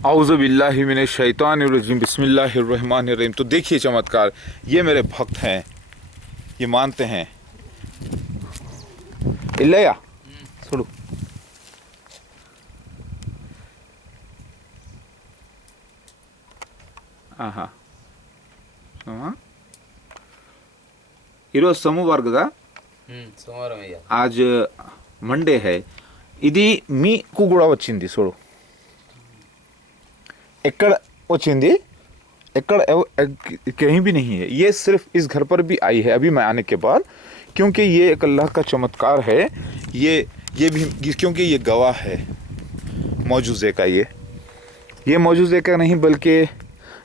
औज़ु बिल्लाहि मिनश शैतानिर रजीम बिस्मिल्लाहिर रहमानिर रहीम। तो देखिए चमत्कार, ये मेरे भक्त हैं, ये मानते हैं। इल्लया सुनो, ఆహా ఈరోజు సోమవారం కదా, సోమవారం అయ్యా, आज मंडे है। ఇది మీకు కూడా వచ్చింది చూడు, ఎక్కడ వచ్చింది, ఎక్కడ कहीं भी नहीं है, ये सिर्फ इस घर पर भी आई है अभी मैं आने के बाद, क्योंकि ये एक अल्लाह का चमत्कार है। ये भी क्योंकि ये गवाह है मौजूज़े का। ये मौजूज़े का नहीं, बल्कि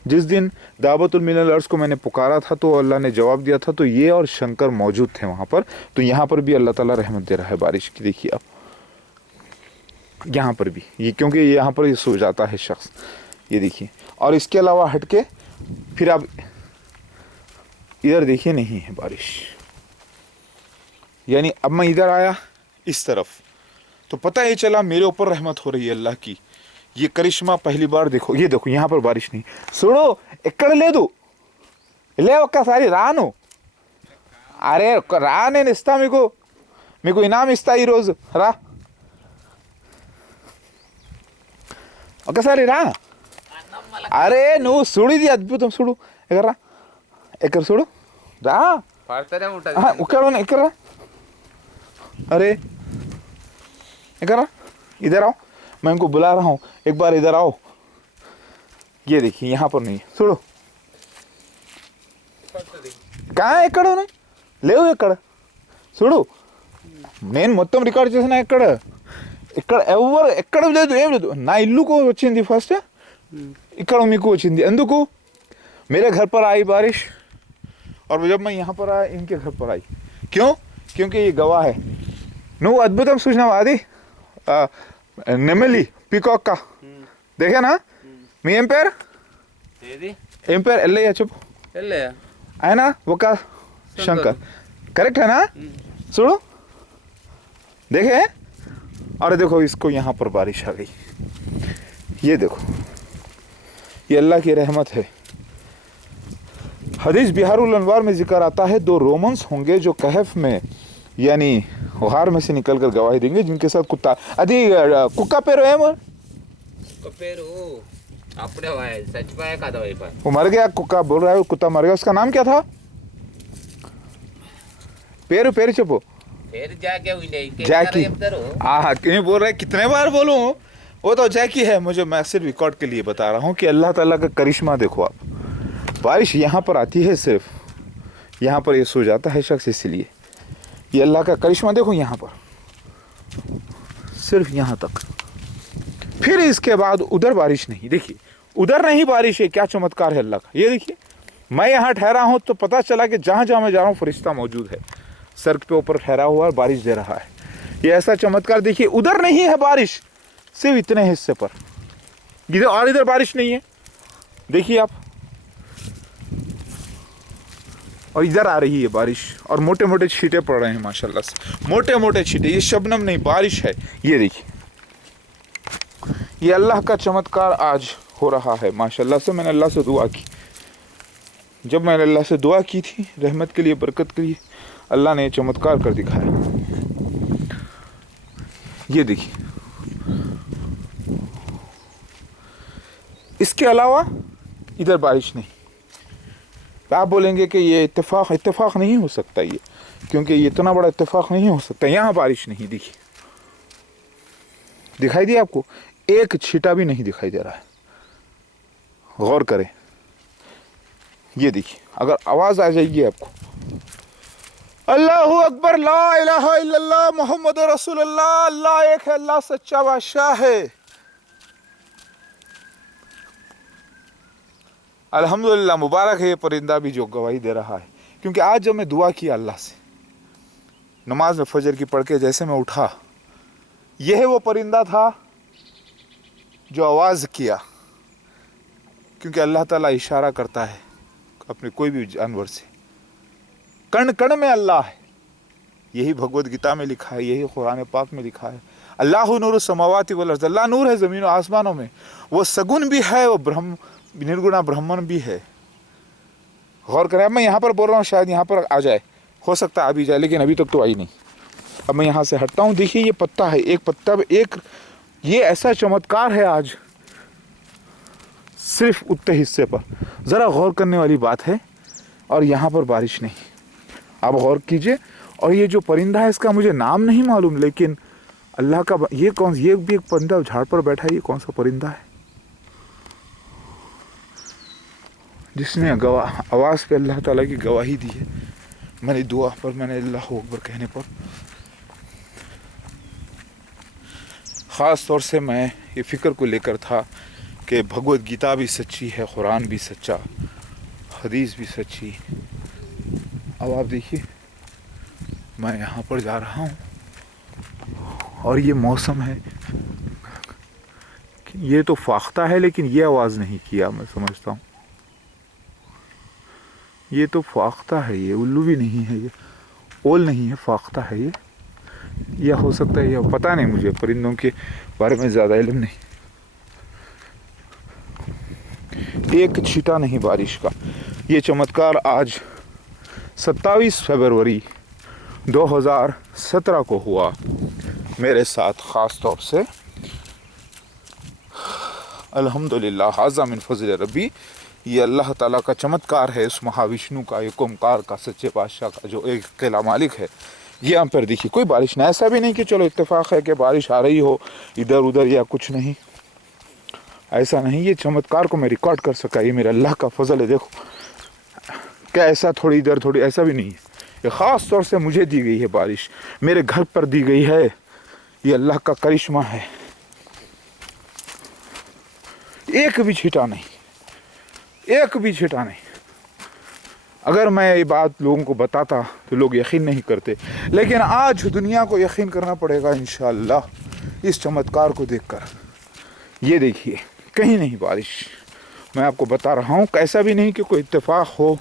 जिस दिन दावतुल मिनल अर्ज़ को मैंने पुकारा था तो अल्लाह ने जवाब दिया था, तो ये और शंकर मौजूद थे वहाँ पर। तो यहाँ पर भी अल्लाह ताला रहमत दे रहा है बारिश की। देखिए आप, यहाँ पर भी ये, क्योंकि यहाँ पर ये सो जाता है शख्स, ये देखिए। और इसके अलावा हटके फिर आप इधर देखिए, नहीं है बारिश। यानी अब मैं इधर आया इस तरफ, तो पता ही चला मेरे ऊपर रहमत हो रही है अल्लाह की। ये करिश्मा पहली बार देखो, ये देखो यहाँ पर बारिश नहीं। सुनो, ఎక్కడ లేదు, లే ఒక్కసారి రాను, అరే రా, నేను ఇస్తా మీకు ఇనాం ఇస్తా ఈరోజు, రా ఒక్కసారి రా. అరే నువ్వు చూడు, ఇది అద్భుతం చూడు, ఎక్కడ చూడు, రా, పాడుతూనే ఉంటుంది. ఇక్కడ రా, अरे इधर आओ, इधर आओ, मैं इनको बुला रहा हूँ, एक बार इधर आओ। ये देखिए यहाँ पर नहीं है, చూడు कहाँ है, ఎక్కడ లేవు, చూడు, నేను మొత్తం రికార్డ్ చేసిన, ఇక్కడ ఎక్కడ లేదు, ఏం లేదు. నా ఇల్లుకు వచ్చింది ఫస్ట్, ఇక్కడ మీకు వచ్చింది ఎందుకు, मेरे घर पर आई बारिश, और जब मैं यहाँ पर आया इनके घर पर आई। क्यों? क्योंकि ये गवाह है. నువ్వు అద్భుతం చూసినావా, అది నెమలి పీకాక్ కా, దేఖా నా. మీ ఏం పేరు, ఏం పేరు, ఎల్లయ్య చెప్పు. ఆయన ఒక शंकर, करेक्ट है ना. सुनो, देखे, और देखो इसको यहाँ पर बारिश आ गई, ये देखो, ये अल्लाह की रहमत है। हदीस बिहारुल अनवार में जिक्र आता है, 2 रोमन्स होंगे जो कहफ में यानी हार में से निकल कर गवाही देंगे, जिनके साथ कुत्ता अदी कुक्का पेरो है, అప్పుడే చచ్చిపోయా కదా వైపు, वो मर गया, कुक्का बोल रहा है, कुत्ता मर गया, उसका नाम क्या था, पेरू చెప్పు. పేరు జాకే ఉండే, जैकी, చెప్తారు. क्यों बोल रहे, कितने बार बोलूं, वो तो जैकी है। मुझे मैं सिर्फ रिकॉर्ड के लिए बता रहा हूँ कि अल्लाह ताला का करिश्मा देखो आप। बारिश यहाँ पर आती है, सिर्फ यहाँ पर ये सो जाता है शख्स, इसलिए ये अल्लाह का करिश्मा देखो। यहाँ पर सिर्फ यहाँ तक, फिर इसके बाद उधर बारिश नहीं। देखिए उधर नहीं बारिश है, क्या चमत्कार है अल्लाह का। ये देखिए, मैं यहाँ ठहरा हूँ तो पता चला कि जहाँ जहाँ मैं जा रहा हूँ फरिश्ता मौजूद है, सड़क पे ऊपर ठहरा हुआ और बारिश दे रहा है। ये ऐसा चमत्कार देखिए, उधर नहीं है बारिश, सिर्फ इतने हिस्से पर, इधर और इधर बारिश नहीं है। देखिए आप, और इधर आ रही है बारिश, और मोटे मोटे छींटे पड़ रहे हैं माशाल्लाह से, मोटे मोटे छींटे। ये शबनम नहीं, बारिश है। ये देखिए, ये अल्लाह का चमत्कार आज हो रहा है माशाल्लाह से। मैंने अल्लाह से दुआ की, जब मैंने अल्लाह से दुआ की थी रहमत के लिए, बरकत के लिए, अल्लाह ने चमत्कार कर दिखाया। ये देखिए, इसके अलावा इधर बारिश नहीं। आप बोलेंगे कि ये इत्तेफाक नहीं हो सकता, ये क्योंकि ये इतना बड़ा इत्तेफाक नहीं हो सकता। यहाँ बारिश नहीं, देखिए, दिखाई दिया आपको, एक छींटा भी नहीं दिखाई दे रहा है, गौर करें। ये देखिए, अगर आवाज आ जाएगी आपको, अल्लाहु अकबर, ला इलाहा इल्लल्लाह मोहम्मद रसूलुल्लाह, अल्लाह एक है, अल्लाह सच्चा बादशाह है, अल्हम्दुलिल्लाह, मुबारक है ये परिंदा भी जो गवाही दे रहा है। क्योंकि आज जब मैं दुआ किया अल्लाह से, नमाज में फजर की पढ़ के जैसे मैं उठा, यह वो परिंदा था जो आवाज़ किया। क्योंकि अल्लाह ताला इशारा करता है अपने कोई भी जानवर से, कण कण में अल्लाह है। यही भगवत गीता में लिखा है, यही कुरान पाक में लिखा है, अल्लाह नूर समावाति वल अर्ज़, अल्लाह नूर है ज़मीन और आसमानों में, वो सगुण भी है, वो ब्रह्म निर्गुणा ब्रह्मन भी है। गौर करें, अब मैं यहाँ पर बोल रहा हूँ, शायद यहाँ पर आ जाए, हो सकता है आ भी जाए, लेकिन अभी तक तो आई नहीं। अब मैं यहाँ से हटता हूँ। देखिए ये पत्ता है, एक पत्ता एक, ये ऐसा चमत्कार है आज सिर्फ उतने हिस्से पर। ज़रा गौर करने वाली बात है। और यहाँ पर बारिश नहीं, आप गौर कीजिए। और ये जो परिंदा है इसका मुझे नाम नहीं मालूम, लेकिन अल्लाह का ये कौन, ये भी एक परिंदा झाड़ पर बैठा है, ये कौन सा परिंदा है जिसने आवाज़ पे अल्लाह ताला की गवाही दी है, मैंने दुआ पर, मैंने अल्लाह अकबर कहने पर। ख़ास तौर से मैं ये फ़िक्र को लेकर था कि भगवत गीता भी सच्ची है, कुरान भी सच्चा, हदीस भी सच्ची। अब आप देखिए मैं यहाँ पर जा रहा हूँ और ये मौसम है, ये तो फाख्ता है लेकिन ये आवाज़ नहीं किया, मैं समझता हूँ ये तो फाख्ता है, ये उल्लू भी नहीं है, ये ओल नहीं है, फाख्ता है ये, या हो सकता है, या पता नहीं, मुझे परिंदों के बारे में ज़्यादा इल्म नहीं। एक छींटा नहीं बारिश का। ये चमत्कार आज 27 फरवरी 2017 को हुआ मेरे साथ, ख़ास तौर से। अल्हम्दुलिल्लाह, हाज़ा मिन फज़ल रब्बी, ये अल्लाह ताला का चमत्कार है, उस महाविष्णु का, एक ओमकार का, सच्चे बादशाह का, जो एक अकेला मालिक है। ये यहाँ पर देखिए कोई बारिश नहीं, ऐसा भी नहीं कि चलो इत्तेफाक है कि बारिश आ रही हो इधर उधर या कुछ नहीं, ऐसा नहीं। ये चमत्कार को मैं रिकॉर्ड कर सका, ये मेरा अल्लाह का फजल है। देखो क्या, ऐसा थोड़ी इधर थोड़ी, ऐसा भी नहीं है, ये ख़ास तौर से मुझे दी गई है बारिश, मेरे घर पर दी गई है, ये अल्लाह का करिश्मा है। एक भी छींटा नहीं, एक भी छींटा नहीं। अगर मैं ये बात लोगों को बताता तो लोग यकीन नहीं करते, लेकिन आज दुनिया को यकीन करना पड़ेगा इंशाअल्लाह इस चमत्कार को देखकर। ये देखिए कहीं नहीं बारिश, मैं आपको बता रहा हूँ, कैसा भी नहीं कि कोई इत्तेफाक हो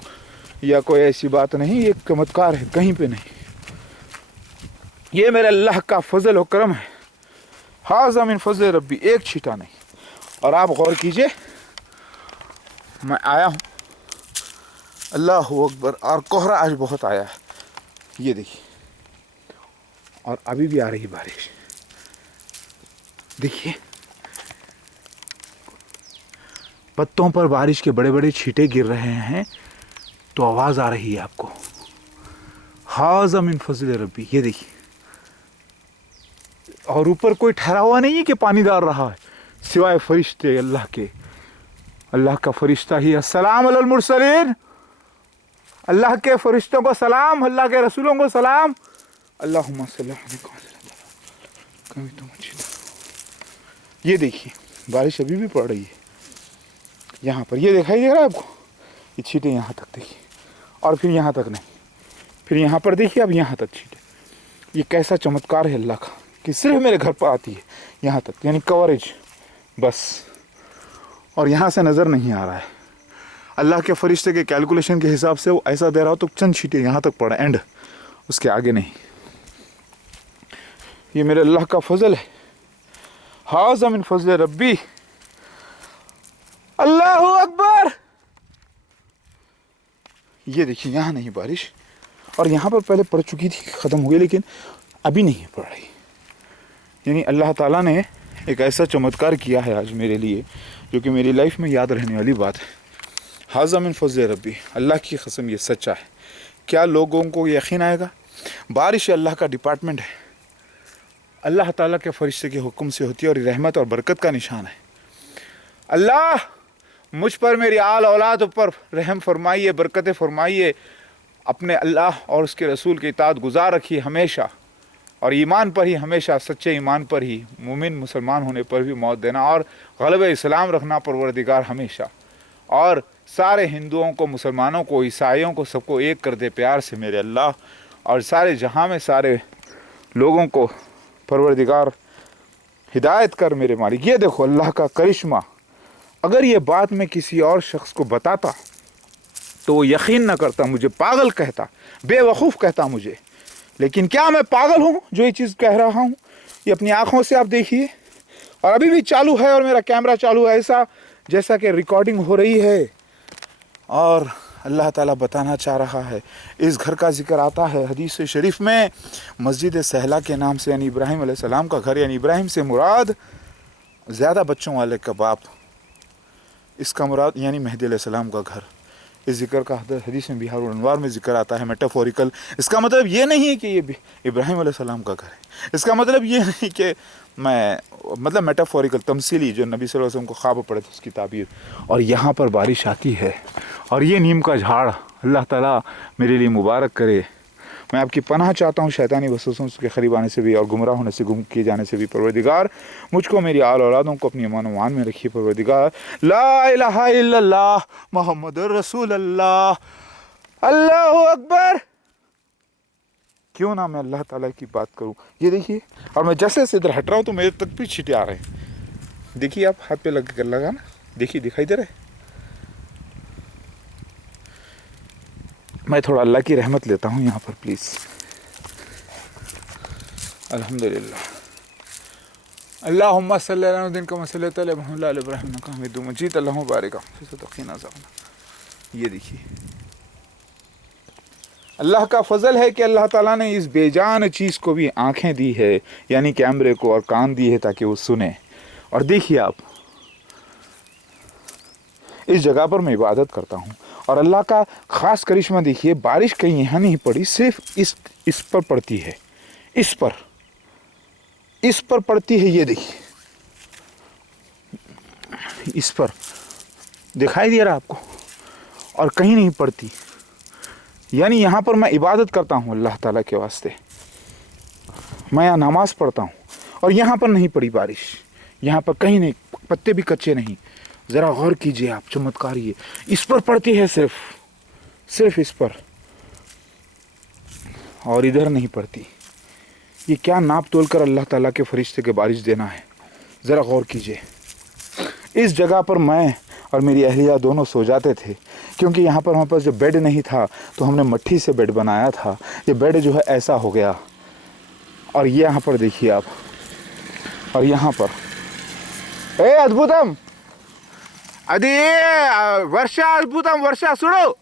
या कोई ऐसी बात नहीं, ये चमत्कार है, कहीं पे नहीं। ये मेरे अल्लाह का फजल और करम है, हाज़ा मिन फज़ल रब्बी, एक छींटा नहीं। और आप गौर कीजिए, मैं आया हूँ, अल्लाह अकबर, और कोहरा आज बहुत आया है, ये देखिए, और अभी भी आ रही बारिश। देखिए पत्तों पर बारिश के बड़े बड़े छींटे गिर रहे हैं, तो आवाज़ आ रही है आपको, हाज़ा मिन फज़ल रब्बी, ये देखिए। और ऊपर कोई ठहरा हुआ नहीं है कि पानी डाल रहा है, सिवाय फरिश्ते अल्लाह के। अल्लाह का फरिश्ता ही, अस्सलाम अलल मुरसलीन, अल्लाह के फरिश्तों को सलाम, अल्लाह के रसूलों को सलाम, अल्लाहुम्मा सल्ली अलैहि। ये देखिए बारिश अभी भी पड़ रही है यहाँ पर, ये दिखाई दे रहा है आपको, ये छींटे यहाँ तक देखिए, और फिर यहाँ तक नहीं, फिर यहाँ पर देखिए, अब यहाँ तक छींटे। ये कैसा चमत्कार है अल्लाह का कि सिर्फ मेरे घर पर आती है यहाँ तक, यानी कवरेज बस, और यहाँ से नज़र नहीं आ रहा है। अल्लाह के फरिश्ते के कैलकुलेशन के हिसाब से वो ऐसा दे रहा हो तो चंद छींटे यहाँ तक पड़ा, एंड, उसके आगे नहीं। ये मेरे अल्लाह का फजल है, हाज़ा मिन फज़ल रब्बी, अल्लाहु अकबर। ये देखिए यहाँ नहीं बारिश, और यहाँ पर पहले पड़ चुकी थी, ख़त्म हो गई, लेकिन अभी नहीं पड़ रही। यानी अल्लाह ताला ने एक ऐसा चमत्कार किया है आज मेरे लिए, जो कि मेरी लाइफ में याद रहने वाली बात है। हाज़ा मिन फज़ल रब्बी, अल्लाह की कसम ये सच्चा है। क्या लोगों को यकीन आएगा? बारिश अल्लाह का डिपार्टमेंट है, अल्लाह ताला के फरिश्ते के हुक्म से होती है, और रहमत और बरकत का निशान है। अल्लाह मुझ पर, मेरी आल औलाद पर रहम फरमाइए, बरकत फरमाइए, अपने अल्लाह और उसके रसूल की इताअत गुजार रखिए हमेशा, और ईमान पर ही हमेशा, सच्चे ईमान पर ही, मोमिन मुसलमान होने पर भी मौत देना, और ग़लबे इस्लाम रखना परवरदिगार हमेशा, और सारे हिंदुओं को, मुसलमानों को, ईसाइयों को, सबको एक कर दे प्यार से मेरे अल्लाह, और सारे जहां में सारे लोगों को परवरदिगार हिदायत कर मेरे मालिक। ये देखो अल्लाह का करिश्मा। अगर ये बात मैं किसी और शख्स को बताता तो वो यकीन न करता, मुझे पागल कहता, बेवकूफ़ कहता मुझे। लेकिन क्या मैं पागल हूँ जो ये चीज़ कह रहा हूँ? ये अपनी आँखों से आप देखिए, और अभी भी चालू है और मेरा कैमरा चालू है, ऐसा जैसा कि रिकॉर्डिंग हो रही है। और अल्लाह ताला बताना चाह रहा है, इस घर का जिक्र आता है हदीस शरीफ में, मस्जिद सहला के नाम से, यानी इब्राहिम अलैहिस्सलाम का घर, यानी इब्राहिम से मुराद ज़्यादा बच्चों वाले का बाप, इसका मुराद यानी मेहदी अलैहिस्सलाम का घर। इस जिक्र का हदीस में बिहार अनवार में जिक्र आता है मेटाफोरिकल। इसका मतलब ये नहीं है कि ये इब्राहिम अलैहिस्सलाम का घर है, इसका मतलब ये नहीं कि मतलब मेटाफोरिकल तमसीली, जो नबी सल्लल्लाहु अलैहि वसल्लम को ख्वाब पड़े थे उसकी ताबीर। और यहाँ पर बारिश आती है और ये नीम का झाड़ अल्लाह ताला मेरे लिए मुबारक करे। मैं आपकी पनाह चाहता हूँ शैतानी वसवसों के करीब आने से भी और गुमराह होने से, गुम किए जाने से भी। परवरदिगार मुझको मेरी आल औलादों को अपनी अमान मान में रखिए। परवरदिगार ला इलाहा इल्लल्लाह मुहम्मदुर रसूलुल्लाह, अल्लाहु अकबर। क्यों ना मैं अल्लाह ताला की बात करूं। ये देखिए, और मैं जैसे से इधर हट रहा हूँ तो मेरे तक भी छींटे आ रहे हैं। देखिए आप हाथ पे लगा ना, देखिए दिखाई दे रहा है। मैं थोड़ा अल्लाह की रहमत लेता हूँ यहाँ पर प्लीज़। अल्हम्दुलिल्लाह। अल्लाहुम्मा सल्ली अला दिन का मसल्ला तले मोहम्मद इब्राहिम का हमीदु मजीद अल्लाहु बारिका फिसतकीना ज़ाना। ये देखिए, अल्लाह का फजल है कि अल्लाह ताला ने इस बेजान चीज़ को भी आंखें दी है, यानी कैमरे को, और कान दिए है ताकि वो सुने। और देखिए आप, इस जगह पर मैं इबादत करता हूँ और अल्लाह का ख़ास करिश्मा देखिए, बारिश कहीं यहाँ नहीं पड़ी, सिर्फ इस पर पड़ती है, इस पर पड़ती है। ये देखिए, इस पर दिखाई दे रहा आपको, और कहीं नहीं पड़ती। यानी यहाँ पर मैं इबादत करता हूँ अल्लाह ताला के वास्ते, मैं यहाँ नमाज पढ़ता हूँ और यहाँ पर नहीं पड़ी बारिश, यहाँ पर कहीं नहीं, पत्ते भी कच्चे नहीं। ज़रा गौर कीजिए आप, चमत्कार ये इस पर पड़ती है, सिर्फ इस पर, और इधर नहीं पड़ती। ये क्या नाप तोल कर अल्लाह ताला के फरिश्ते के बारिश देना है, ज़रा गौर कीजिए। इस जगह पर मैं और मेरी अहलिया दोनों सो जाते थे, क्योंकि यहाँ पर हमारे पास जो बेड नहीं था तो हमने मट्टी से बेड बनाया था। ये बेड जो है ऐसा हो गया। और ये यहाँ पर देखिए आप, और यहाँ पर अद्भुतम, अरे वर्षा अद्भुतम, वर्षा सुनो।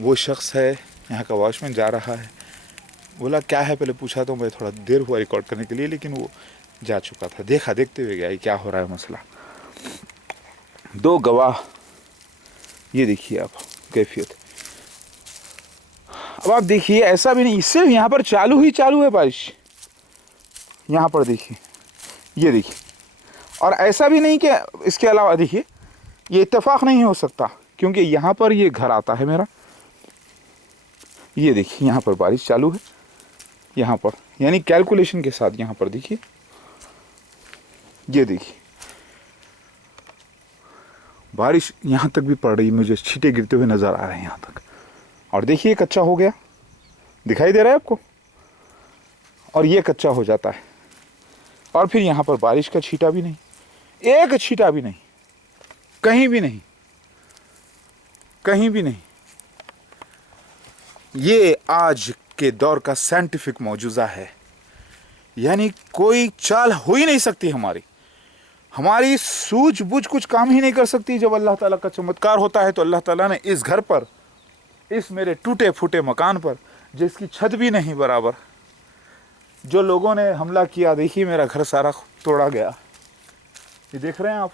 वो शख्स है यहाँ का वॉचमैन जा रहा है, बोला क्या है, पहले पूछा तो मैं थोड़ा देर हुआ रिकॉर्ड करने के लिए, लेकिन वो जा चुका था। देखते हुए गया क्या हो रहा है मसला। दो गवाह, ये देखिए आप कैफियत। अब आप देखिए, ऐसा भी नहीं सिर्फ यहाँ पर चालू है बारिश, यहाँ पर देखिए, ये देखिए। और ऐसा भी नहीं कि इसके अलावा देखिए, ये इत्तेफाक नहीं हो सकता, क्योंकि यहाँ पर ये घर आता है मेरा। ये देखिए, यहाँ पर बारिश चालू है, यहाँ पर यानी कैलकुलेशन के साथ। यहाँ पर देखिए, ये देखिए बारिश यहाँ तक भी पड़ रही है, मुझे छींटे गिरते हुए नज़र आ रहे हैं यहाँ तक। और देखिए कच्चा हो गया, दिखाई दे रहा है आपको, और ये कच्चा हो जाता है। और फिर यहाँ पर बारिश का छींटा भी नहीं, एक छींटा भी नहीं, कहीं भी नहीं, कहीं भी नहीं। ये आज के दौर का साइंटिफिक मौजूदा है, यानी कोई चाल हो ही नहीं सकती, हमारी सूझबूझ कुछ काम ही नहीं कर सकती। जब अल्लाह ताला का चमत्कार होता है तो अल्लाह ताला ने इस घर पर, इस मेरे टूटे फूटे मकान पर, जिसकी छत भी नहीं बराबर, जो लोगों ने हमला किया, देखिए मेरा घर सारा तोड़ा गया। ये देख रहे हैं आप,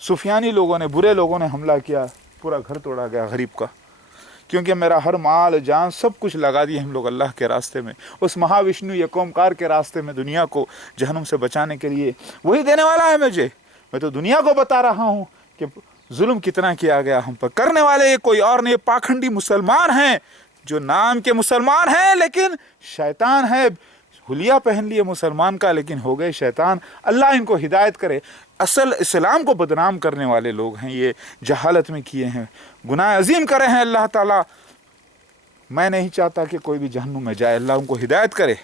सुफियानी लोगों ने, बुरे लोगों ने हमला किया, पूरा घर तोड़ा गया गरीब का। क्योंकि मेरा हर माल जान सब कुछ लगा दिए हम लोग अल्लाह के रास्ते में, उस महाविष्णु यकोमकार के रास्ते में, दुनिया को जहन्नुम से बचाने के लिए। वही देने वाला है मुझे। मैं तो दुनिया को बता रहा हूँ कि जुल्म कितना किया गया हम पर। करने वाले ये कोई और नहीं, पाखंडी मुसलमान हैं, जो नाम के मुसलमान हैं लेकिन शैतान है। हुलिया पहन लिए मुसलमान का, लेकिन हो गए शैतान। अल्लाह इनको हिदायत करे। असल इस्लाम को बदनाम करने वाले लोग हैं, ये जहालत में किए हैं, गुनाह अजीम करे हैं। अल्लाह ताला, मैं नहीं चाहता कि कोई भी जहन्नुम में जाए, अल्लाह उनको हिदायत करे।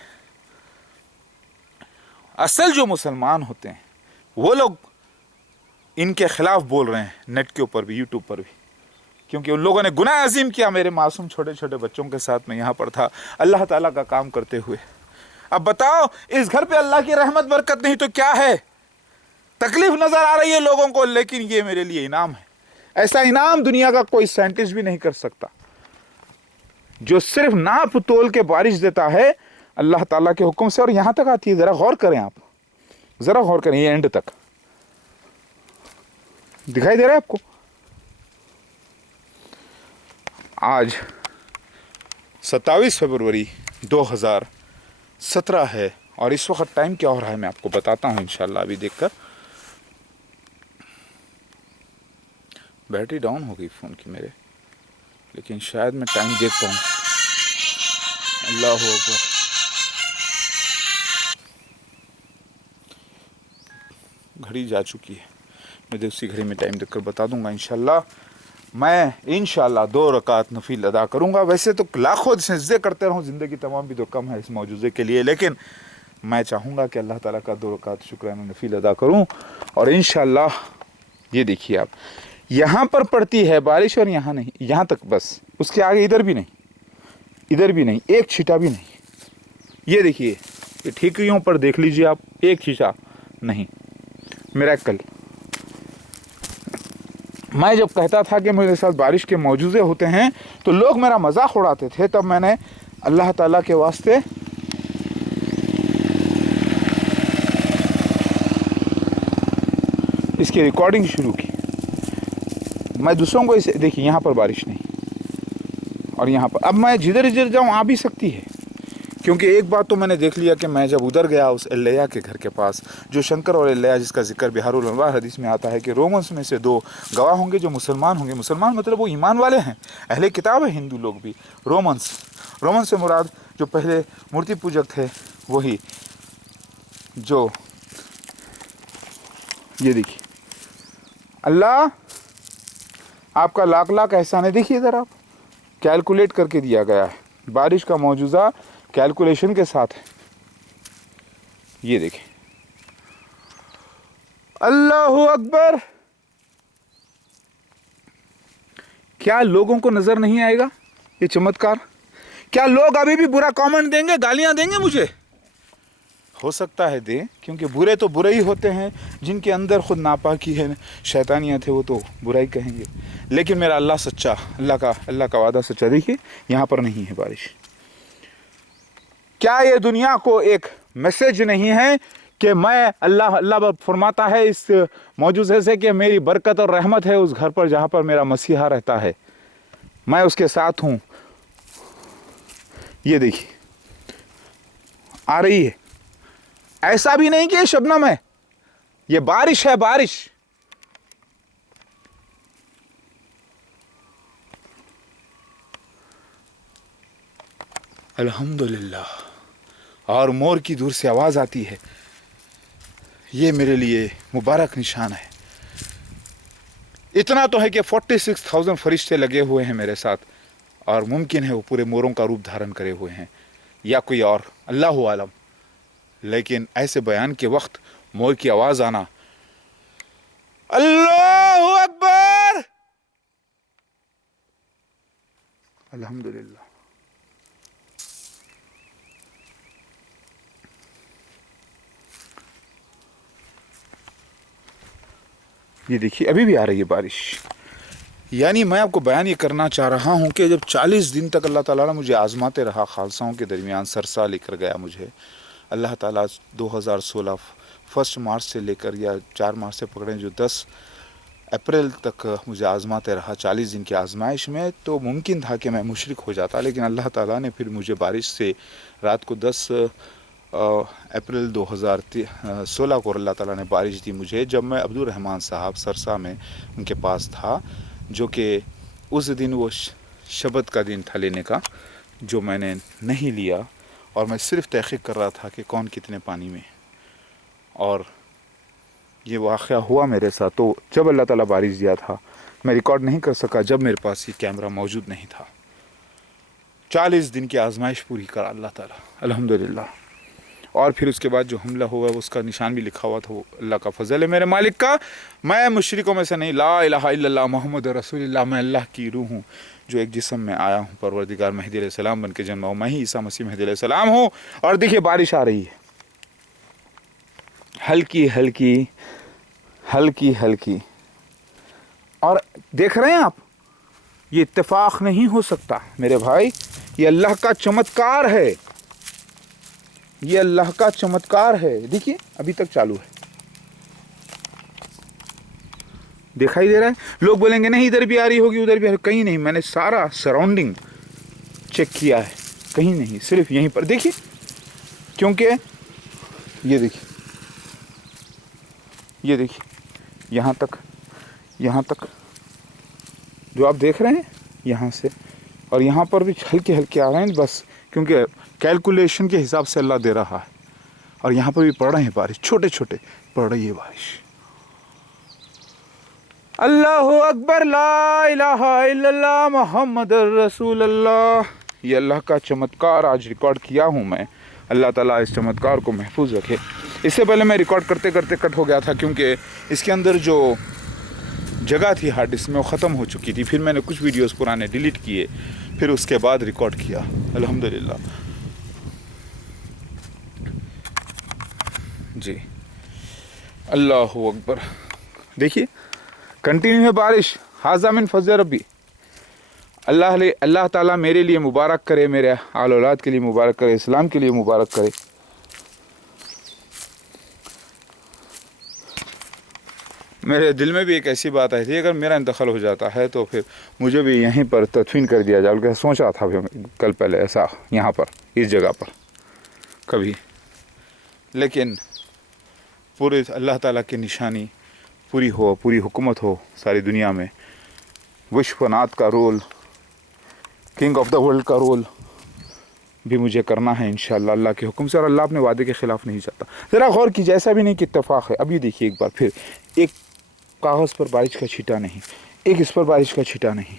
असल जो मुसलमान होते हैं वो लोग इनके खिलाफ बोल रहे हैं, नेट के ऊपर भी, यूट्यूब पर भी, क्योंकि उन लोगों ने गुनाह अजीम किया मेरे मासूम छोटे छोटे बच्चों के साथ। मैं यहाँ पर था अल्लाह ताला का काम करते हुए। अब बताओ, इस घर पे अल्लाह की रहमत बरकत नहीं तो क्या है? तकलीफ नजर आ रही है लोगों को, लेकिन ये मेरे लिए इनाम है। ऐसा इनाम दुनिया का कोई साइंटिस्ट भी नहीं कर सकता, जो सिर्फ नाप तोल के बारिश देता है अल्लाह ताला के हुक्म से। और यहां तक आती है, जरा गौर करें आप, जरा गौर करें, ये एंड तक दिखाई दे रहा है आपको? आज 27 फरवरी 2017 है और इस वक्त टाइम क्या हो रहा है मैं आपको बताता हूं इंशाल्लाह अभी देखकर। बैटरी डाउन हो गई फ़ोन की मेरे, लेकिन शायद मैं टाइम देख पाऊँ। अल्लाह अकबर, घड़ी जा चुकी है। मैं उसी घड़ी में टाइम देखकर बता दूंगा इंशाल्लाह। मैं इंशाल्लाह 2 रकात नफिल अदा करूंगा। वैसे तो लाखों सजदे करते रहूं, ज़िंदगी तमाम भी तो कम है इस मौजूज़े के लिए, लेकिन मैं चाहूँगा कि अल्लाह ताला का 2 रकात शुक्राना नफिल अदा करूँ। और इंशाल्लाह ये देखिए आप, यहाँ पर पड़ती है बारिश और यहाँ नहीं, यहाँ तक बस, उसके आगे इधर भी नहीं, इधर भी नहीं, एक छींटा भी नहीं। ये देखिए, ये ठीकरियों पर देख लीजिए आप, एक छींटा नहीं। मिरेकल। मैं जब कहता था कि मेरे साथ बारिश के मौजूज़े होते हैं तो लोग मेरा मजाक उड़ाते थे, तब मैंने अल्लाह ताला के वास्ते इसकी रिकॉर्डिंग शुरू की। मैं दूसरों को इसे देखिए, यहाँ पर बारिश नहीं और यहाँ पर, अब मैं जिधर जिधर जाऊँ आ भी सकती है, क्योंकि एक बात तो मैंने देख लिया कि मैं जब उधर गया उस एल्लैया के घर के पास, जो शंकर और एल्लैया जिसका जिक्र बिहारुल अनवार हदीस में आता है कि रोमन्स में से 2 गवाह होंगे जो मुसलमान होंगे। मुसलमान मतलब वो ईमान वाले हैं, अहले किताब है, हिंदू लोग भी। रोमन से मुराद जो पहले मूर्ति पूजक थे, वही जो, ये देखिए अल्लाह आपका लाख लाख एहसान है। देखिए इधर आप, कैलकुलेट करके दिया गया है, बारिश का मौजूदा कैलकुलेशन के साथ है। ये देखें, अल्लाहु अकबर। क्या लोगों को नजर नहीं आएगा ये चमत्कार? क्या लोग अभी भी बुरा कमेंट देंगे, गालियां देंगे मुझे? हो सकता है दे, क्योंकि बुरे तो बुरे ही होते हैं, जिनके अंदर खुद नापाकी है, शैतानियाँ थे, वो तो बुराई कहेंगे। लेकिन मेरा अल्लाह सच्चा, अल्लाह का वादा सच्चा। देखिए यहाँ पर नहीं है बारिश। क्या ये दुनिया को एक मैसेज नहीं है कि मैं अल्लाह फरमाता है इस मौजूज़े से कि मेरी बरकत और रहमत है उस घर पर जहाँ पर मेरा मसीहा रहता है, मैं उसके साथ हूँ। ये देखिए आ रही है, ऐसा भी नहीं कि ये शबनम है, ये बारिश है, बारिश। अल्हम्दुलिल्लाह। और मोर की दूर से आवाज़ आती है, ये मेरे लिए मुबारक निशान है। इतना तो है कि 46,000 फरिश्ते लगे हुए हैं मेरे साथ, और मुमकिन है वो पूरे मोरों का रूप धारण करे हुए हैं या कोई और, अल्लाहु आलम। लेकिन ऐसे बयान के वक्त मोर की आवाज़ आना, अल्लाहु अकबर, अल्हम्दुलिल्लाह। ये देखिए अभी भी आ रही है बारिश। यानी मैं आपको बयान ये करना चाह रहा हूँ कि जब 40 दिन तक अल्लाह ताला ने मुझे आजमाते रहा, खालसाओं के दरमियान सरसा लेकर गया मुझे अल्लाह ताला। 2016 1 मार्च से लेकर, या 4 मार्च से पकड़ें, जो 10 अप्रैल तक मुझे आजमाते रहा। 40 दिन की आजमाइश में तो मुमकिन था कि मैं मुशरिक हो जाता, लेकिन अल्लाह ताला ने फिर मुझे बारिश से रात को 10 अप्रैल 2016 को अल्लाह ताला ने बारिश दी मुझे, जब मैं अब्दुल रहमान साहब सरसा में उनके पास था, जो कि उस दिन वो शबत का दिन था लेने का, जो मैंने नहीं लिया, और मैं सिर्फ तहक़ीक़ कर रहा था कि कौन कितने पानी में। और ये वाक़या हुआ मेरे साथ। तो जब अल्लाह ताला बारिश दिया था, मैं रिकॉर्ड नहीं कर सका जब मेरे पास ये कैमरा मौजूद नहीं था। 40 दिन की आजमाइश पूरी करा अल्लाह ताला, अल्हम्दुलिल्लाह। اور پھر اس کے بعد جو حملہ ہوا اس کا نشان بھی لکھا ہوا تھا، وہ اللہ کا فضل ہے میرے مالک کا. میں مشرکوں میں سے نہیں. لا الہ الا اللہ محمد رسول اللہ. میں اللہ کی روح ہوں جو ایک جسم میں آیا ہوں. پروردگار مہدی علیہ السلام بن کے جنما ہوں. میں ہی عیسیٰ مسیح مہدی علیہ السلام ہوں. اور دیکھیے بارش آ رہی ہے، ہلکی ہلکی ہلکی ہلکی. اور دیکھ رہے ہیں آپ، یہ اتفاق نہیں ہو سکتا میرے بھائی، یہ اللہ کا چمتکار ہے، یہ اللہ کا چمتکار ہے. دیکھیے ابھی تک چالو ہے، دکھائی دے رہا ہے. لوگ بولیں گے نہیں ادھر بھی آ رہی ہوگی ادھر بھی آ رہی، کہیں نہیں. میں نے سارا سراؤنڈنگ چیک کیا ہے، کہیں نہیں، صرف یہیں پر. دیکھیے کیونکہ یہ دیکھیے، یہ دیکھیے یہاں تک جو آپ دیکھ رہے ہیں یہاں سے، اور یہاں پر بھی ہلکے ہلکے آ رہے ہیں بس، کیونکہ کیلکولیشن کے حساب سے اللہ دے رہا ہے. اور یہاں پر بھی پڑ رہے ہیں بارش، چھوٹے چھوٹے پڑ رہی ہے بارش. اللہ اکبر، لا الہ الا اللہ محمد رسول اللہ. یہ اللہ کا چمتکار آج ریکارڈ کیا ہوں میں. اللہ تعالیٰ اس چمتکار کو محفوظ رکھے. اس سے پہلے میں ریکارڈ کرتے کرتے کٹ ہو گیا تھا، کیونکہ اس کے اندر جو جگہ تھی ہارڈ ڈسک میں وہ ختم ہو چکی تھی. پھر میں نے کچھ ویڈیوز پرانے ڈیلیٹ کیے، پھر اس کے بعد ریکارڈ کیا. الحمدللہ. جی اللہ اکبر. دیکھیے کنٹینیو ہے بارش. ھذا من فضل ربی. اللہ تعالیٰ میرے لیے مبارک کرے، میرے آل اولاد کے لیے مبارک کرے، اسلام کے لیے مبارک کرے. میرے دل میں بھی ایک ایسی بات آئی تھی، اگر میرا انتقال ہو جاتا ہے تو پھر مجھے بھی یہیں پر تدفین کر دیا جائے. بلکہ سوچا تھا کل پہلے ایسا یہاں پر اس جگہ پر کبھی، لیکن پورے اللہ تعالیٰ کی نشانی پوری ہو، پوری حکومت ہو ساری دنیا میں. وشوناتھ کا role, king of the world کا رول بھی مجھے کرنا ہے انشاءاللہ اللہ کے حکم سے. اور اللہ اپنے وعدے کے خلاف نہیں جاتا. ذرا غور کیجیے، ایسا بھی نہیں کہ اتفاق ہے. ابھی دیکھیے ایک بار پھر، ایک کاغذ پر بارش کا چھٹا نہیں، ایک اس پر بارش کا چھٹا نہیں،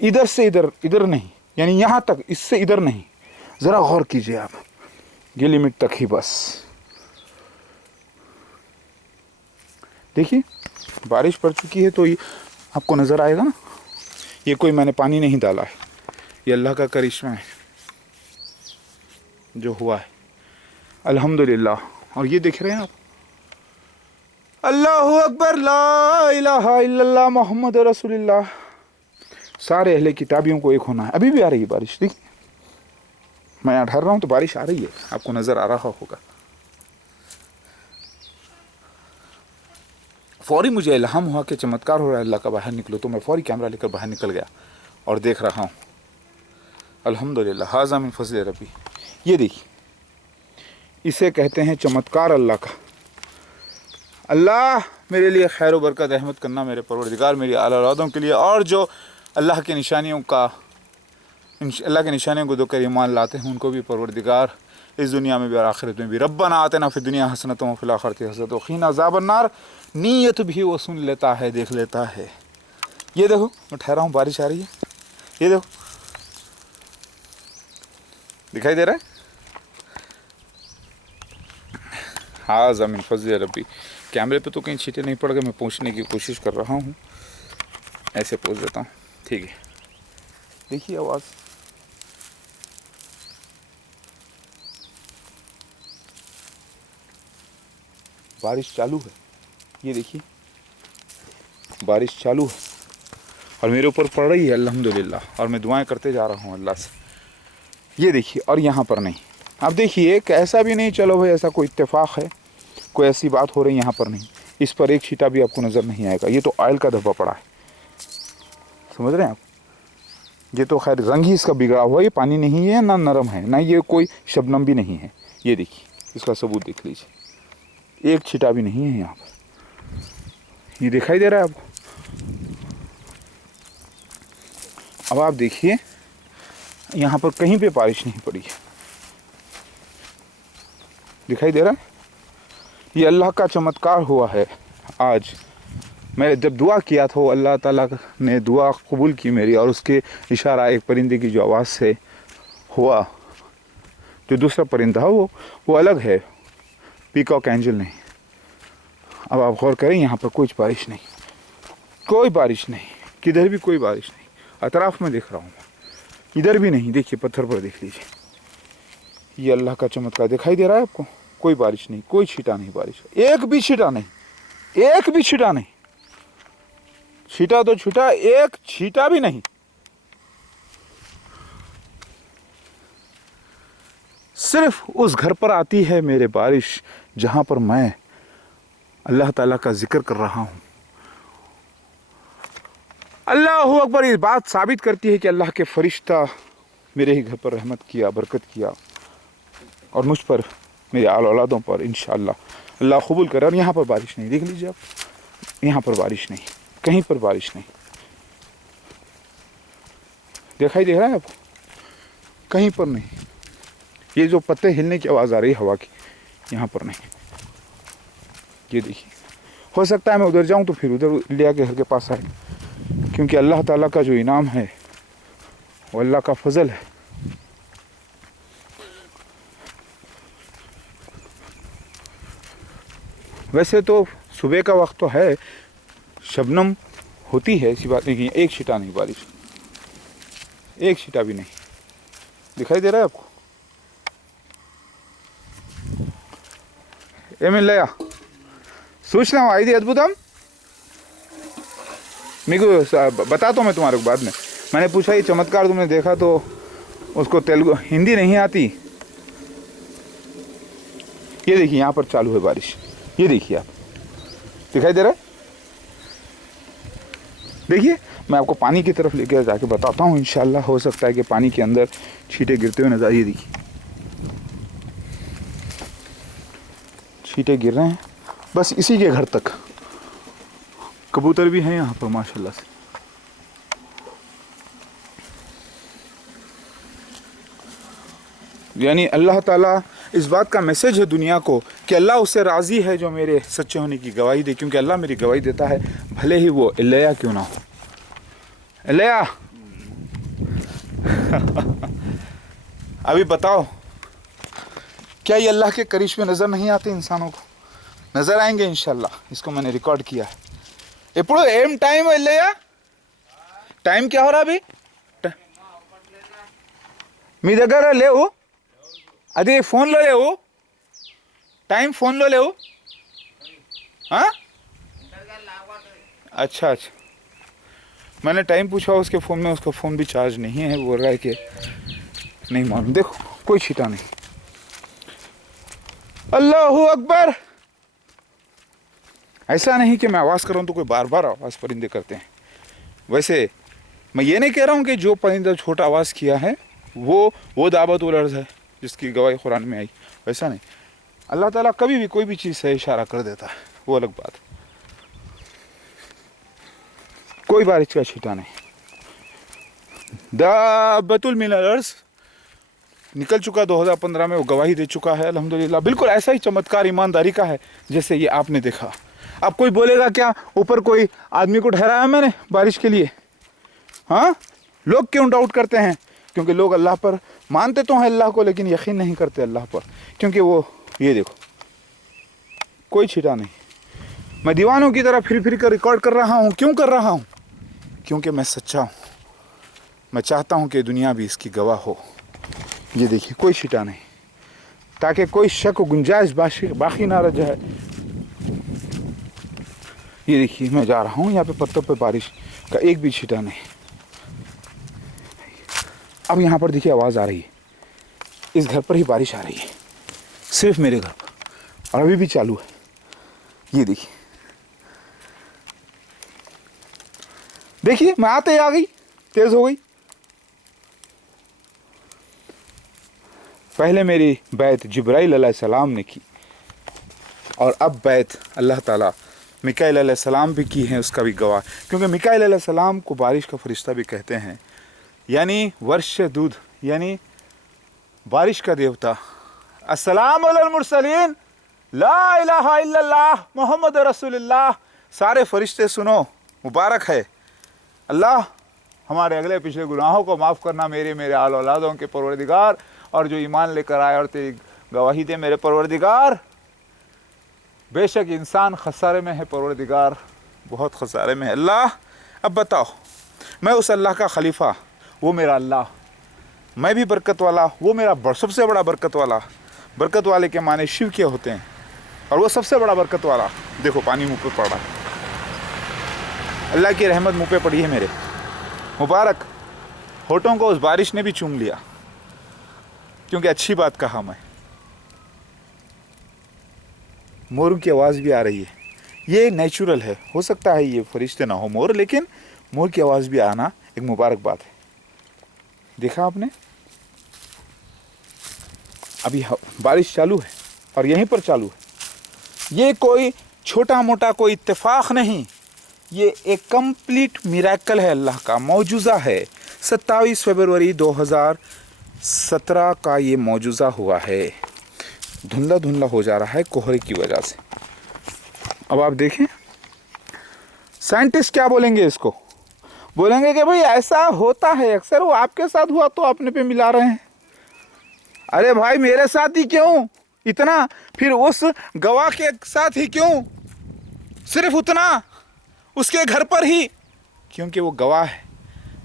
ادھر سے ادھر نہیں، یعنی یہاں تک، اس سے ادھر نہیں. ذرا غور کیجیے آپ، یہ لمٹ تک ہی بس. دیکھیے بارش پڑ چکی ہے تو یہ آپ کو نظر آئے گا نا. یہ کوئی میں نے پانی نہیں ڈالا ہے، یہ اللہ کا کرشمہ ہے جو ہوا ہے الحمدللہ. اور یہ دیکھ رہے ہیں آپ، اللہ اکبر، لا الہ الا اللہ محمد رسول اللہ. سارے اہل کتابیوں کو ایک ہونا ہے. ابھی بھی آ رہی ہے بارش. دیکھیے میں یہاں ٹھہر رہا ہوں تو بارش آ رہی ہے، آپ کو نظر آ رہا ہوگا. فوری مجھے الہام ہوا کہ چمتکار ہو رہا ہے اللہ کا، باہر نکلو. تو میں فوری کیمرہ لے کر باہر نکل گیا اور دیکھ رہا ہوں. الحمدللہ. ھذا من فضل ربی. یہ دیکھیے، اسے کہتے ہیں چمتکار اللہ کا. اللہ میرے لیے خیر و برکت رحمت کرنا میرے پروردگار، میری اعلی اولادوں کے لیے، اور جو اللہ کی نشانیوں کو دو کر ایمان لاتے ہیں ان کو بھی پروردگار اس دنیا میں بھی اور آخرت میں بھی. ربنا آتنا فی الدنیا حسنۃ وفی الآخرۃ حسنۃ وقنا عذاب النار. نیت بھی وہ سن لیتا ہے، دیکھ لیتا ہے. یہ دیکھو میں ٹھہرا ہوں، بارش آ رہی ہے. یہ دیکھو دکھائی دے رہا ہے. ھذا من فضل ربی. کیمرے پہ تو کہیں چھینٹے نہیں پڑ گئے. میں پہنچنے کی کوشش کر رہا ہوں، ایسے پہنچ دیتا ہوں. ٹھیک ہے. دیکھیے آواز، بارش چالو ہے. یہ دیکھیے بارش چالو ہے اور میرے اوپر پڑ رہی ہے الحمدللہ. اور میں دعائیں کرتے جا رہا ہوں اللہ سے. یہ دیکھیے، اور یہاں پر نہیں. اب دیکھیے کہ ایسا بھی نہیں چلو بھائی ایسا کوئی اتفاق ہے، کوئی ایسی بات ہو رہی یہاں پر نہیں. اس پر ایک چھیٹا بھی آپ کو نظر نہیں آئے گا. یہ تو آئل کا دھبا پڑا ہے، سمجھ رہے ہیں آپ. یہ تو خیر رنگ ہی اس کا بگڑا ہوا ہے. یہ پانی نہیں ہے، نہ نرم ہے، نہ یہ کوئی شبنم بھی نہیں ہے. یہ دیکھیے اس کا ثبوت دیکھ لیجیے، ایک چھٹا بھی نہیں ہے یہاں پر. یہ دکھائی دے رہا ہے آپ کو. اب آپ دیکھیے یہاں پر کہیں پہ بارش نہیں پڑی ہے. دکھائی دے رہا ہے. یہ اللہ کا چمتکار ہوا ہے آج. میں جب دعا کیا تھا اللہ تعالیٰ نے دعا قبول کی میری، اور اس کے اشارہ ایک پرندے کی جو آواز سے ہوا जो दूसरा परिंदा है वो अलग है, पीकॉक एंजल नहीं। अब आप गौर करें, यहाँ पर कोई बारिश नहीं, कोई बारिश नहीं, किधर भी कोई बारिश नहीं। अतराफ में देख रहा हूँ, इधर भी नहीं। देखिए पत्थर पर देख लीजिए, ये अल्लाह का चमत्कार दिखाई दे रहा है आपको। कोई बारिश नहीं, कोई छींटा नहीं बारिश, एक भी छींटा नहीं, एक भी छींटा नहीं। छींटा तो छींटा, एक छींटा भी नहीं। सिर्फ उस घर पर आती है मेरे बारिश जहां पर मैं अल्लाह ताला का जिक्र कर रहा हूं। अल्लाह अकबर। ये बात साबित करती है कि अल्लाह के फरिश्ता मेरे ही घर पर रहमत किया, बरकत किया, और मुझ पर, मेरे आल औलादों पर इंशाअल्लाह अल्लाह कबूल करे। और यहाँ पर बारिश नहीं, देख लीजिए आप, यहाँ पर बारिश नहीं, कहीं पर बारिश नहीं। दिखाई दे रहा है आपको? कहीं पर नहीं। ये जो पत्ते हिलने की आवाज़ आ रही है हवा की, यहाँ पर नहीं। ये देखिए, हो सकता है मैं उधर जाऊँ तो फिर उधर लिया के घर के पास आए, क्योंकि अल्लाह ताला का जो इनाम है वो अल्लाह का फजल है। वैसे तो सुबह का वक्त तो है, शबनम होती है, ऐसी बात नहीं। एक छींटा नहीं बारिश, एक छींटा भी नहीं। दिखाई दे रहा है आपको? ఏమిల్లయ్యా सूचना आई थी अद्भुतम। मेरे को बताता हूँ मैं तुम्हारे को बाद में। मैंने पूछा ये चमत्कार तुमने देखा, तो उसको तेलुगु हिंदी नहीं आती। ये देखिए यहाँ पर चालू है बारिश, ये देखिए आप, दिखाई दे रहा है? देखिए मैं आपको पानी की तरफ लेकर जाके बताता हूँ, इंशाल्लाह हो सकता है कि पानी के अंदर छींटे गिरते हुए नजर। ये देखिए छींटे गिर रहे हैं, बस इसी के घर तक। कबूतर भी हैं यहाँ पर माशाल्लाह से। यानी अल्लाह ताला इस बात का मैसेज है दुनिया को कि अल्लाह उससे राज़ी है जो मेरे सच्चे होने की गवाही दे, क्योंकि अल्लाह मेरी गवाही देता है, भले ही वो इल्लया क्यों ना हो। इल्लया अभी बताओ, क्या ये अल्लाह के करिश्मे नज़र नहीं आते इंसानों को? नज़र आएंगे इंशाल्लाह। इसको मैंने रिकॉर्ड किया है। ఇప్పుడు ఏం టైం వెళ్ళయ్యా? టైం क्या हो रहा अभी? మీ దగ్గర లేవు? అది ఫోన్లో లేవు? టైం ఫోన్లో లేవు? अच्छा अच्छा, मैंने टाइम पूछा उसके फ़ोन में, उसका फ़ोन भी चार्ज नहीं है। बोल रहा है कि नहीं मालूम। देखो कोई छींटा नहीं। अल्लाहु अकबर। ऐसा नहीं कि मैं आवाज़ कर रहा हूँ तो कोई बार बार आवाज़ परिंदे करते हैं। वैसे मैं ये नहीं कह रहा हूँ कि जो परिंदा छोटा आवाज़ किया है वो दावत व लर्ज़ है जिसकी गवाही कुरान में आई, वैसा नहीं। अल्लाह ताला कभी भी कोई भी चीज़ से इशारा कर देता है, वो अलग बात। कोई बारिश का छींटा नहीं। दाबतुल मिनल अर्ज़ निकल चुका 2015 में, वो गवाही दे चुका है अल्हम्दुलिल्लाह। बिल्कुल ऐसा ही चमत्कार ईमानदारी का है जैसे ये आपने देखा। अब कोई बोलेगा क्या ऊपर कोई आदमी को ठहराया मैंने बारिश के लिए? हाँ, लोग क्यों डाउट करते हैं? क्योंकि लोग अल्लाह पर मानते तो हैं अल्लाह को, लेकिन यकीन नहीं करते अल्लाह पर। क्योंकि वो, ये देखो कोई छींटा नहीं। मैं दीवानों की तरह फिर फिर कर रिकॉर्ड कर रहा हूँ। क्यों कर रहा हूँ? क्योंकि मैं सच्चा हूँ। मैं चाहता हूँ कि दुनिया भी इसकी गवाह हो। ये देखिए कोई छींटा नहीं, ताकि कोई शक व गुंजाइश बाकी ना रह जाए। ये देखिए मैं जा रहा हूँ, यहाँ पे पत्तों पे बारिश का एक भी छींटा नहीं। अब यहाँ पर देखिए आवाज़ आ रही है, इस घर पर ही बारिश आ रही है, सिर्फ मेरे घर पर, और अभी भी चालू है। ये देखिए, देखिए मैं आते ही आ गई, तेज़ हो गई। पहले मेरी बैत जिब्राइल अलैहिस्सलाम ने की, और अब बैत अल्लाह ताला मिकाईल अलैहिस्सलाम भी की है, उसका भी गवाह। क्योंकि मिकाईल अलैहिस्सलाम को बारिश का फरिश्ता भी कहते हैं, यानी वर्ष दूध, यानी बारिश का देवता। अस्सलाम अलल मुरसलीन, ला इलाहा इल्लल्लाह मोहम्मद रसूलुल्लाह। सारे फरिश्ते सुनो, मुबारक है। अल्लाह हमारे अगले पिछले गुनाहों को माफ़ करना, मेरे आल औलादों के परवरदिगार, और जो ईमान लेकर आए और तेरी गवाही दे मेरे परवरदिगार। बेशक इंसान खसारे में है परवरदिगार, बहुत खसारे में है अल्लाह। अब बताओ, मैं उस अल्लाह का खलीफा, वो मेरा अल्लाह, मैं भी बरकत वाला, वो मेरा सबसे बड़ा बरकत वाला। बरकत वाले के माने शिव के होते हैं, और वो सबसे बड़ा बरकत वाला। देखो पानी मुंह पे पड़ रहा है, अल्लाह की रहमत मुंह पे पड़ी है मेरे, मुबारक। होठों को उस बारिश ने भी चूम लिया, क्योंकि अच्छी बात कहा मैं। मोर की आवाज़ भी आ रही है, ये नेचुरल है। हो सकता है ये फरिश्ते ना हो मोर, लेकिन मोर की आवाज़ भी आना एक मुबारक बात है। देखा आपने, अभी बारिश चालू है और यहीं पर चालू है। ये कोई छोटा मोटा कोई इत्तेफाक नहीं, ये एक कंप्लीट मिरेकल है, अल्लाह का मौजूज़ा है। 27 फरवरी 2017 का ये मौजूज़ा हुआ है। धुंधला धुंधला हो जा रहा है कोहरे की वजह से। अब आप देखें साइंटिस्ट क्या बोलेंगे इसको, बोलेंगे कि भाई ऐसा होता है अक्सर, वो आपके साथ हुआ तो अपने पे मिला रहे हैं। अरे भाई मेरे साथ ही क्यों इतना, फिर उस गवाह के साथ ही क्यों सिर्फ उतना, उसके घर पर ही, क्योंकि वो गवाह है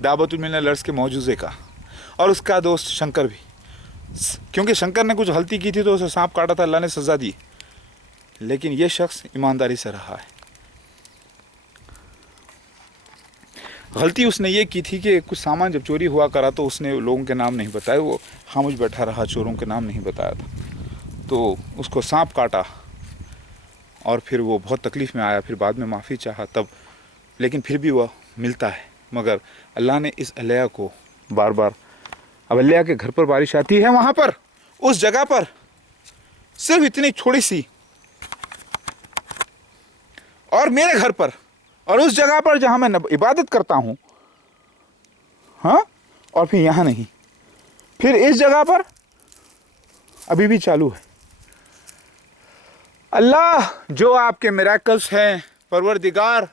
दावतुल मिन्नत लर्स के मौजूज़े का, और उसका दोस्त शंकर भी। क्योंकि शंकर ने कुछ गलती की थी तो उसे सांप काटा था, अल्लाह ने सज़ा दी, लेकिन ये शख्स ईमानदारी से रहा है। गलती उसने ये की थी कि कुछ सामान जब चोरी हुआ करा तो उसने लोगों के नाम नहीं बताए, वो खामोश बैठा रहा, चोरों के नाम नहीं बताया था, तो उसको सांप काटा और फिर वो बहुत तकलीफ़ में आया, फिर बाद में माफ़ी चाहा तब, लेकिन फिर भी वह मिलता है। मगर अल्लाह ने इस अलिया को बार बार, अब अलिया के घर पर बारिश आती है, वहाँ पर उस जगह पर सिर्फ इतनी थोड़ी सी, और मेरे घर पर और उस जगह पर जहाँ मैं इबादत करता हूँ, हाँ, और फिर यहाँ नहीं, फिर इस जगह पर अभी भी चालू है। अल्लाह जो आपके मिरेकल्स हैं परवरदिगार,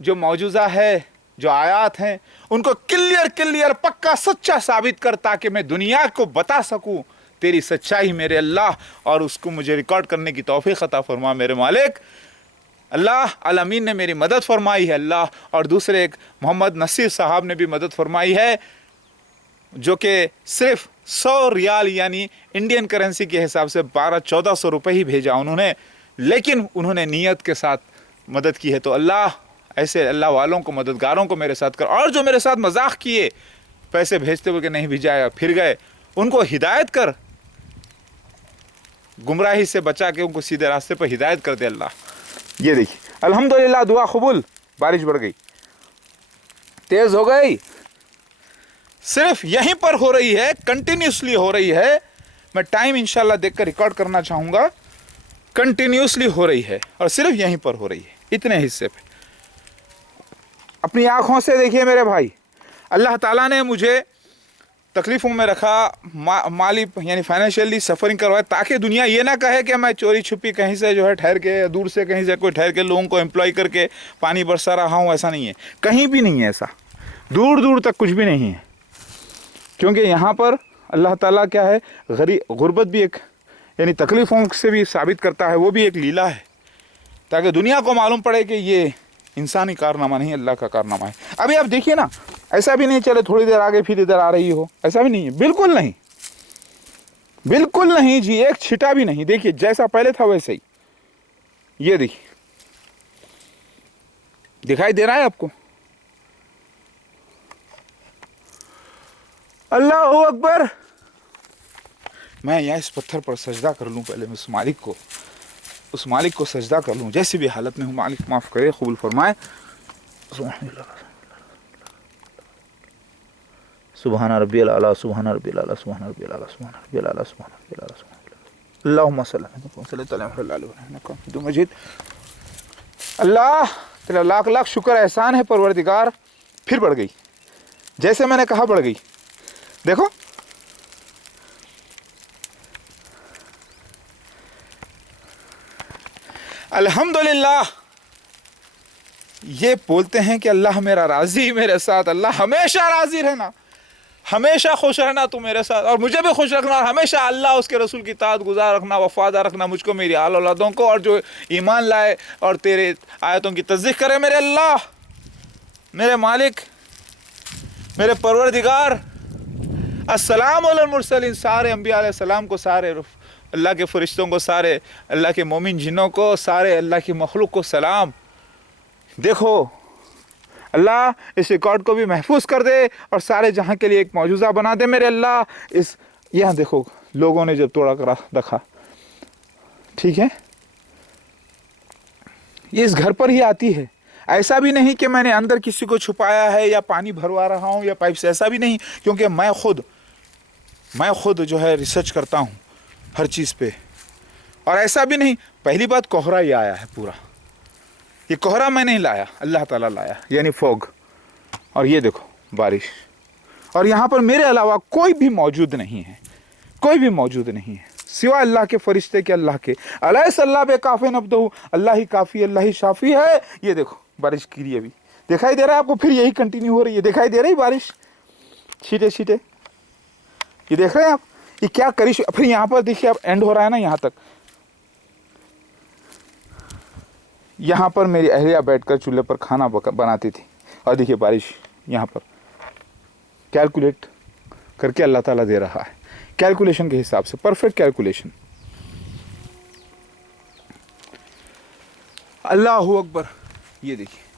जो मौजूज़ा है, जो आयात हैं, उनको क्लियर पक्का सच्चा साबित कर, ताकि मैं दुनिया को बता सकूं तेरी सच्चाई मेरे अल्लाह, और उसको मुझे रिकॉर्ड करने की तौफीक अता फरमा मेरे मालिक। अल्लाह आलमीन ने मेरी मदद फरमाई है अल्लाह, और दूसरे एक मोहम्मद नसीर साहब ने भी मदद फरमाई है, जो कि सिर्फ 100 रियाल यानी इंडियन करेंसी के हिसाब से 1200-1400 रुपये ही भेजा उन्होंने, लेकिन उन्होंने नीयत के साथ मदद की है। तो अल्लाह ऐसे अल्लाह वालों को, मददगारों को मेरे साथ कर, और जो मेरे साथ मजाक किए पैसे भेजते हुए कि नहीं भिजाया फिर गए, उनको हिदायत कर, गुमराही से बचा के उनको सीधे रास्ते पर हिदायत कर दे अल्लाह। ये देखिए अल्हम्दुलिल्लाह, दुआ कबूल, बारिश बढ़ गई, तेज हो गई, सिर्फ यहीं पर हो रही है, कंटिन्यूसली हो रही है। मैं टाइम इंशाल्लाह देखकर रिकॉर्ड करना चाहूँगा, कंटिन्यूसली हो रही है और सिर्फ यहीं पर हो रही है, इतने हिस्से पे। अपनी आँखों से देखिए मेरे भाई, अल्लाह ताला ने मुझे तकलीफ़ों में रखा, माली यानी फाइनेंशियली सफरिंग करवाए, ताकि दुनिया ये ना कहे कि मैं चोरी छुपी कहीं से जो है ठहर के, दूर से कहीं से कोई ठहर के लोगों को एम्प्लॉय करके पानी बरसा रहा हूँ। ऐसा नहीं है, कहीं भी नहीं है ऐसा, दूर दूर तक कुछ भी नहीं है। क्योंकि यहाँ पर अल्लाह ताला क्या है, गुर्बत भी एक यानी तकलीफ़ों से भी साबित करता है, वो भी एक लीला है, ताकि दुनिया को मालूम पड़े कि ये इंसानी कारनामा नहीं, अल्लाह का कारनामा है। अभी आप देखिए ना, ऐसा भी नहीं चले थोड़ी देर आगे फिर इधर आ रही हो, ऐसा भी नहीं है, बिल्कुल नहीं, बिल्कुल नहीं जी, एक छिटा भी नहीं। देखिए जैसा पहले था वैसे ही, ये देखिए, दिखाई दे रहा है आपको? अल्लाह अकबर। मैं यहाँ इस पत्थर पर सजदा कर लूँ, पहले मैं उस मालिक को सजदा कर लूँ, जैसी भी हालत में हूँ। मालिक माफ़ करे, कबूल फरमाए। सुबहान रब्बियल आला, सुबहान रब्बियल आला, सुबहान रब्बियल आला, सुबहान रब्बियल आला, सुबहान रब्बियल आला, सुबहान रब्बियल आला। अल्लाहुम्मा सल्ली मजीद। अल्लाह तेरा लाख लाख शुक्र एहसान है परवरदिगार। फिर बढ़ गई, जैसे मैंने कहा बढ़ गई। देखो अल्हम्दुलिल्लाह, ये बोलते हैं कि अल्लाह मेरा राज़ी मेरे साथ, अल्लाह हमेशा राज़ी रहना, ہمیشہ خوش رہنا تو میرے ساتھ، اور مجھے بھی خوش رکھنا، اور ہمیشہ اللہ اس کے رسول کی اطاعت گزار رکھنا، وفادار رکھنا مجھ کو، میری آل اولادوں کو، اور جو ایمان لائے اور تیرے آیتوں کی تصدیق کرے میرے اللہ، میرے مالک، میرے پروردگار۔ السلام علی المرسلین، سارے انبیاء علیہ السلام کو، سارے اللہ کے فرشتوں کو، سارے اللہ کے مومن جنوں کو، سارے اللہ کی مخلوق کو سلام۔ دیکھو اللہ اس ریکارڈ کو بھی محفوظ کر دے اور سارے جہاں کے لیے ایک معجزہ بنا دے میرے اللہ۔ اس یہاں دیکھو لوگوں نے جب توڑا کر رکھا، ٹھیک ہے، یہ اس گھر پر ہی آتی ہے، ایسا بھی نہیں کہ میں نے اندر کسی کو چھپایا ہے یا پانی بھروا رہا ہوں یا پائپ سے، ایسا بھی نہیں، کیونکہ میں خود جو ہے ریسرچ کرتا ہوں ہر چیز پہ، اور ایسا بھی نہیں۔ پہلی بات کوہرا یہ آیا ہے پورا، یہ کوہرا میں نہیں لایا، اللہ تعالیٰ لایا، یعنی فوگ، اور یہ دیکھو بارش، اور یہاں پر میرے علاوہ کوئی بھی موجود نہیں ہے، کوئی بھی موجود نہیں ہے سوا اللہ کے فرشتے کے، اللہ کے، الیس اللہ بکاف عبدہ، اللہ ہی کافی، اللہ ہی شافی ہے۔ یہ دیکھو بارش گری ابھی، دکھائی دے رہا ہے آپ کو؟ پھر یہی کنٹینیو ہو رہی ہے، دکھائی دے رہی بارش، چھیٹے چھیٹے، یہ دیکھ رہے ہیں آپ، یہ کیا کرش۔ پھر یہاں پر دیکھیے اب اینڈ ہو رہا ہے نا یہاں تک، یہاں پر میری اہلیہ بیٹھ کر چولہے پر کھانا بناتی تھی، اور دیکھیے بارش یہاں پر، کیلکولیٹ کر کے اللہ تعالیٰ دے رہا ہے، کیلکولیشن کے حساب سے، پرفیکٹ کیلکولیشن۔ اللہ اکبر، یہ دیکھیے